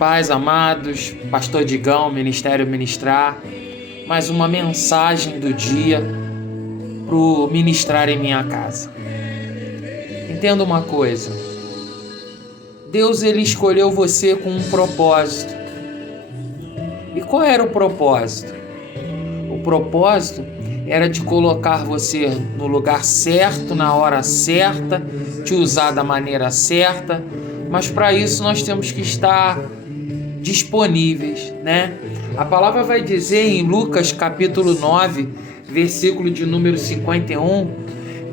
paz, amados, Pastor Digão, Ministério Ministrar, mais uma mensagem do dia para o ministrar em minha casa. Entenda uma coisa, Deus ele escolheu você com um propósito. E qual era o propósito? O propósito era de colocar você no lugar certo, na hora certa, te usar da maneira certa, mas para isso nós temos que estar disponíveis, né? A palavra vai dizer em Lucas capítulo 9, versículo de número 51,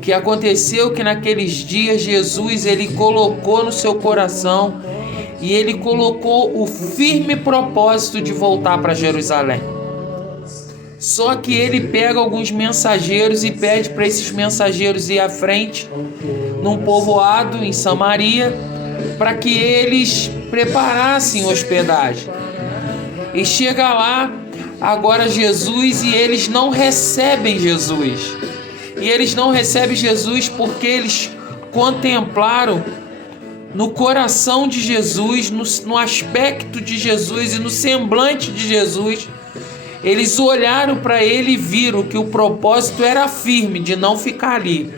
que aconteceu que naqueles dias Jesus ele colocou no seu coração e ele colocou o firme propósito de voltar para Jerusalém. Só que ele pega alguns mensageiros e pede para esses mensageiros ir à frente num povoado em Samaria para que eles preparassem hospedagem. E chega lá agora Jesus e eles não recebem Jesus. E eles não recebem Jesus porque eles contemplaram no coração de Jesus, no aspecto de Jesus e no semblante de Jesus. Eles olharam para ele e viram que o propósito era firme de não ficar ali,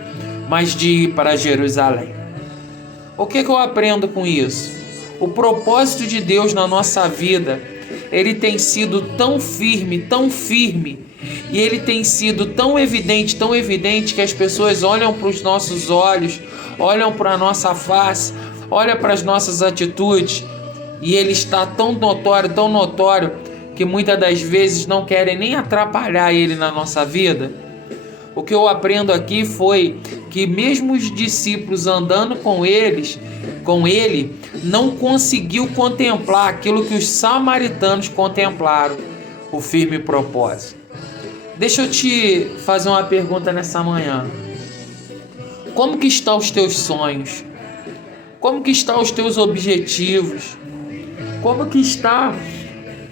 mas de ir para Jerusalém. O que eu aprendo com isso? O propósito de Deus na nossa vida, ele tem sido tão firme, e ele tem sido tão evidente que as pessoas olham para os nossos olhos, olham para a nossa face, olham para as nossas atitudes, e ele está tão notório, que muitas das vezes não querem nem atrapalhar ele na nossa vida. O que eu aprendo aqui foi que mesmo os discípulos andando com ele, não conseguiu contemplar aquilo que os samaritanos contemplaram, o firme propósito. Deixa eu te fazer uma pergunta nessa manhã. Como que estão os teus sonhos? Como que estão os teus objetivos? Como que está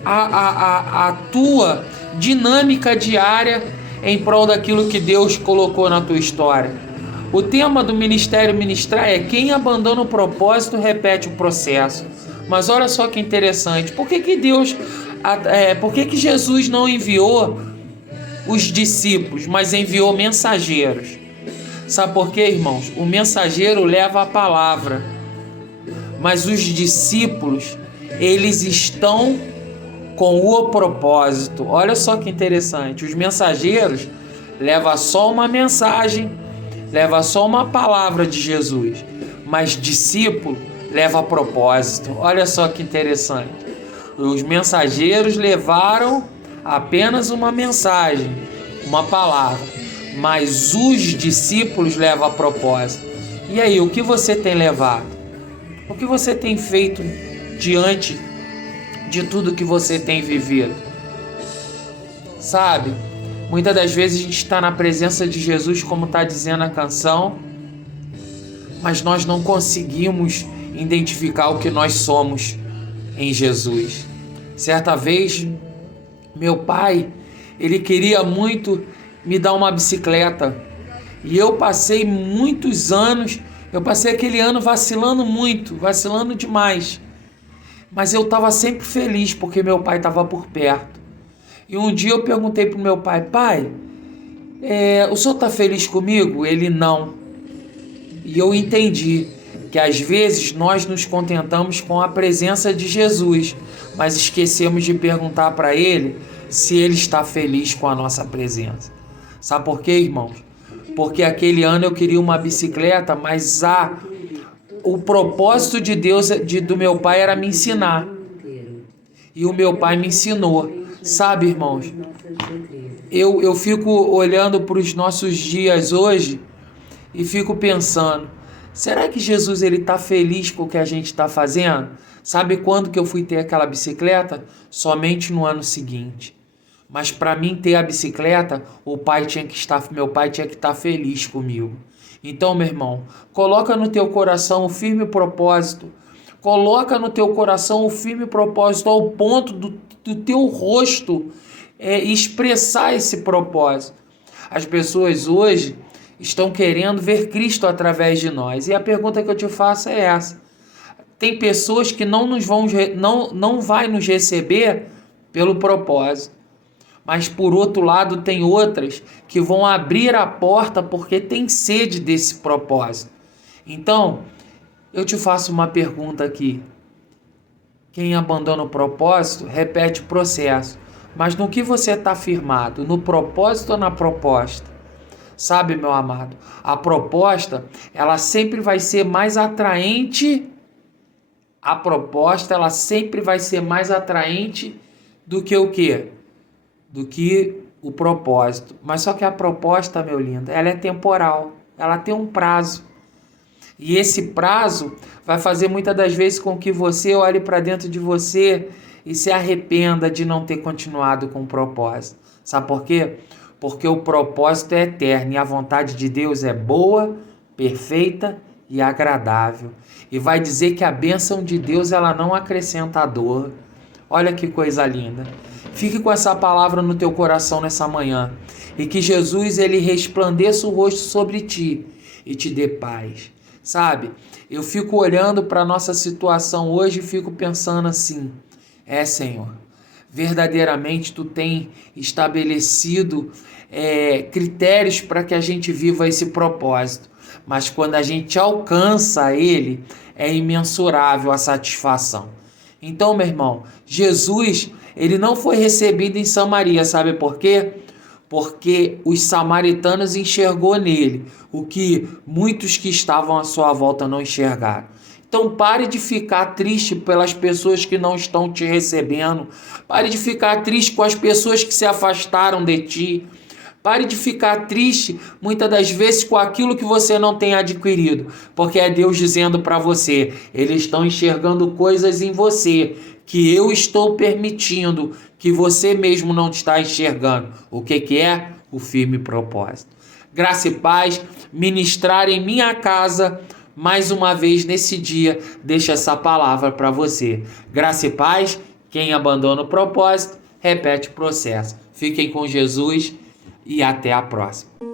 a tua dinâmica diária em prol daquilo que Deus colocou na tua história? O tema do Ministério Ministrar é: quem abandona o propósito repete o processo. Mas olha só que interessante, por que que Jesus não enviou os discípulos, mas enviou mensageiros? Sabe por quê, irmãos? O mensageiro leva a palavra, mas os discípulos, eles estão com o propósito. Olha só que interessante, os mensageiros levam só uma mensagem, leva só uma palavra de Jesus, mas discípulo leva propósito. Olha só que interessante. Os mensageiros levaram apenas uma mensagem, uma palavra, mas os discípulos levam propósito. E aí, o que você tem levado? O que você tem feito diante de tudo que você tem vivido? Sabe? Muitas das vezes a gente está na presença de Jesus, como está dizendo a canção, mas nós não conseguimos identificar o que nós somos em Jesus. Certa vez, meu pai, ele queria muito me dar uma bicicleta. E eu passei muitos anos, eu passei aquele ano vacilando demais. Mas eu estava sempre feliz porque meu pai estava por perto. E um dia eu perguntei para o meu pai: pai, o senhor está feliz comigo? Ele: não. E eu entendi que às vezes nós nos contentamos com a presença de Jesus, mas esquecemos de perguntar para ele se ele está feliz com a nossa presença. Sabe por quê, irmãos? Porque aquele ano eu queria uma bicicleta, mas o propósito de Deus, do meu pai, era me ensinar. E o meu pai me ensinou. Sabe, irmãos, eu fico olhando para os nossos dias hoje e fico pensando: será que Jesus está feliz com o que a gente está fazendo? Sabe quando que eu fui ter aquela bicicleta? Somente no ano seguinte. Mas para mim ter a bicicleta, meu pai tinha que estar feliz comigo. Então, meu irmão, coloca no teu coração o firme propósito. Coloca no teu coração o firme propósito ao ponto do teu rosto expressar esse propósito. As pessoas hoje estão querendo ver Cristo através de nós. E a pergunta que eu te faço é essa: Tem pessoas que não vai nos receber pelo propósito. Mas por outro lado, tem outras que vão abrir a porta porque tem sede desse propósito. Então, eu te faço uma pergunta aqui. Quem abandona o propósito, repete o processo. Mas no que você está firmado? No propósito ou na proposta? Sabe, meu amado, a proposta, ela sempre vai ser mais atraente. A proposta, ela sempre vai ser mais atraente do que o quê? Do que o propósito. Mas só que a proposta, meu lindo, ela é temporal. Ela tem um prazo. E esse prazo vai fazer muitas das vezes com que você olhe para dentro de você e se arrependa de não ter continuado com o propósito. Sabe por quê? Porque o propósito é eterno e a vontade de Deus é boa, perfeita e agradável. E vai dizer que a bênção de Deus ela não acrescenta a dor. Olha que coisa linda. Fique com essa palavra no teu coração nessa manhã. E que Jesus ele resplandeça o rosto sobre ti e te dê paz. Sabe? Eu fico olhando para a nossa situação hoje e fico pensando assim. Senhor, verdadeiramente tu tem estabelecido critérios para que a gente viva esse propósito. Mas quando a gente alcança ele, é imensurável a satisfação. Então, meu irmão, Jesus, ele não foi recebido em Samaria, sabe por quê? Porque os samaritanos enxergou nele o que muitos que estavam à sua volta não enxergaram. Então pare de ficar triste pelas pessoas que não estão te recebendo. Pare de ficar triste com as pessoas que se afastaram de ti. Pare de ficar triste, muitas das vezes, com aquilo que você não tem adquirido. Porque é Deus dizendo para você, eles estão enxergando coisas em você que eu estou permitindo que você mesmo não está enxergando. O que é? O firme propósito. Graça e paz, ministrar em minha casa, mais uma vez nesse dia, deixa essa palavra para você. Graça e paz, quem abandona o propósito, repete o processo. Fiquem com Jesus e até a próxima.